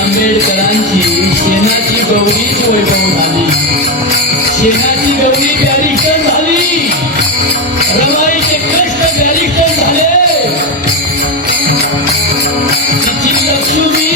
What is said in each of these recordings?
आंबेडकरांची शेणाची गौरीच वैभव झाली. शेणाची गौरी बॅरिस्टर झाली. रमाईचे कृष्ण बॅरिस्टर झाले. तिची लक्ष्मी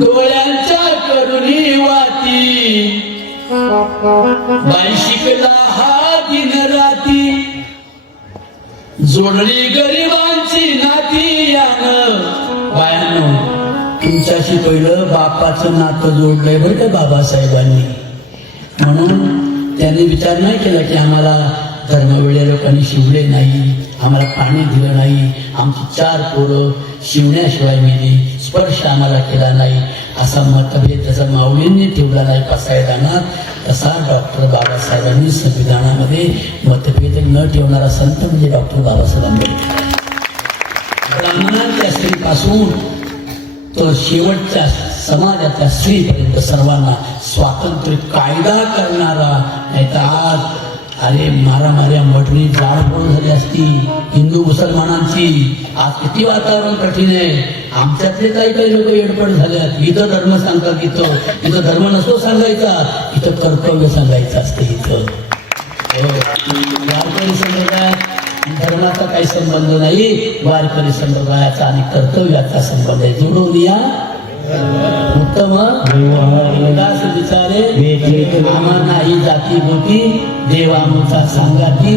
डोळ्यांच्या करुणी वाती बाई शिकला हा दिन राती जोडली गरिबांची नाती यानं बायानं तुमच्याशी पहिलं बापाचं नातं जोडलंय बरं का बाबासाहेबांनी. म्हणून त्यांनी विचार नाही केला की आम्हाला धर्मवेड्या लोकांनी शिवले नाही, आम्हाला पाणी दिलं नाही, आमची 4 पोरं शिवण्याशिवाय मेली, स्पर्श आम्हाला केला नाही, असा मतभेद जसा माऊलींनी ठेवला नाही संविधानात, तसा डॉक्टर बाबासाहेबांनी संविधानामध्ये मतभेद न ठेवणारा संत म्हणजे डॉक्टर बाबासाहेब आंबेडकर. ब्राह्मणांच्या स्त्रीपासून तो शेवटच्या समाजाच्या स्त्रीपर्यंत सर्वांना स्वातंत्र्य कायदा करणारा. नाही तर आज अरे मारामाऱ्या मटणी जाळपोळ झाली असती हिंदू मुसलमानांची. आज किती वातावरण कठीण आहे. आमच्यातले काही लोक एडपड झाल्यात. इथं धर्म सांगतात, इथं धर्म नसतो सांगायचा, इथं कर्तव्य सांगायचं असतं. इथं वारकरी संप्रदायात धर्माचा काही संबंध नाही, वारकरी संप्रदायाचा आणि कर्तव्याचा संबंध आहे. जोडून या उत्तम दास विचारे आम्हा नाही जाती होती देवामुचा सांगाती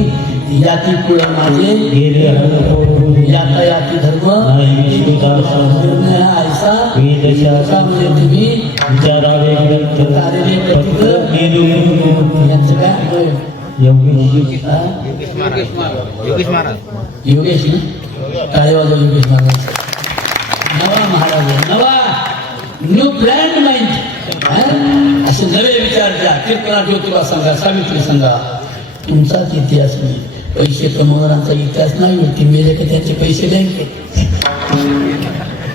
याती कुळ माझे याता याती धर्म ऐसा म्हणजे तुम्ही यांचं काय योगेश काळेवाजा योगेश महाराज नवा महाराज नवा न्यू ब्रँड माइंड असे नवे विचार द्या. कीर्तना ज्योतिबा सांगा, सावित्री सांगा. तुमचाच इतिहास नाही. पैसे कमवणाऱ्यांचा इतिहास नाही होती मेले की त्यांचे पैसे बँकेत.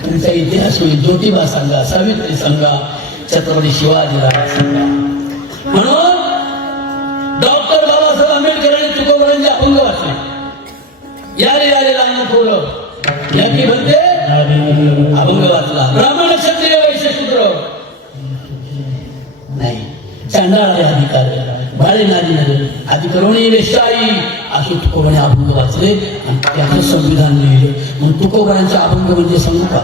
तुमचा इतिहास होईल. ज्योतिबा सांगा, सावित्री सांगा, छत्रपती शिवाजीराव सांगा. म्हणून डॉक्टर बाबासाहेब आंबेडकरांनी तुकोबरांचे अभंग वाचले. यारे यारे लहान पोरं याकी म्हणते अभंग वाचला. ब्राह्मण क्षत्रिय वैश्य शूद्र नाही, चांडाळ अधिकार भाडे नारी नगर आधी करोणी वेशाई असे तुकोबाने अभंग वाचले आणि त्याचं संविधान लिहिलं. म्हणून तुकोबांचे अभंग म्हणजे सांगू का,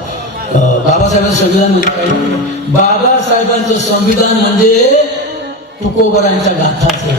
बाबासाहेबांचं संविधान म्हणजे काय? बाबासाहेबांचं संविधान म्हणजे तुकोबांच्या गाथाच आहे.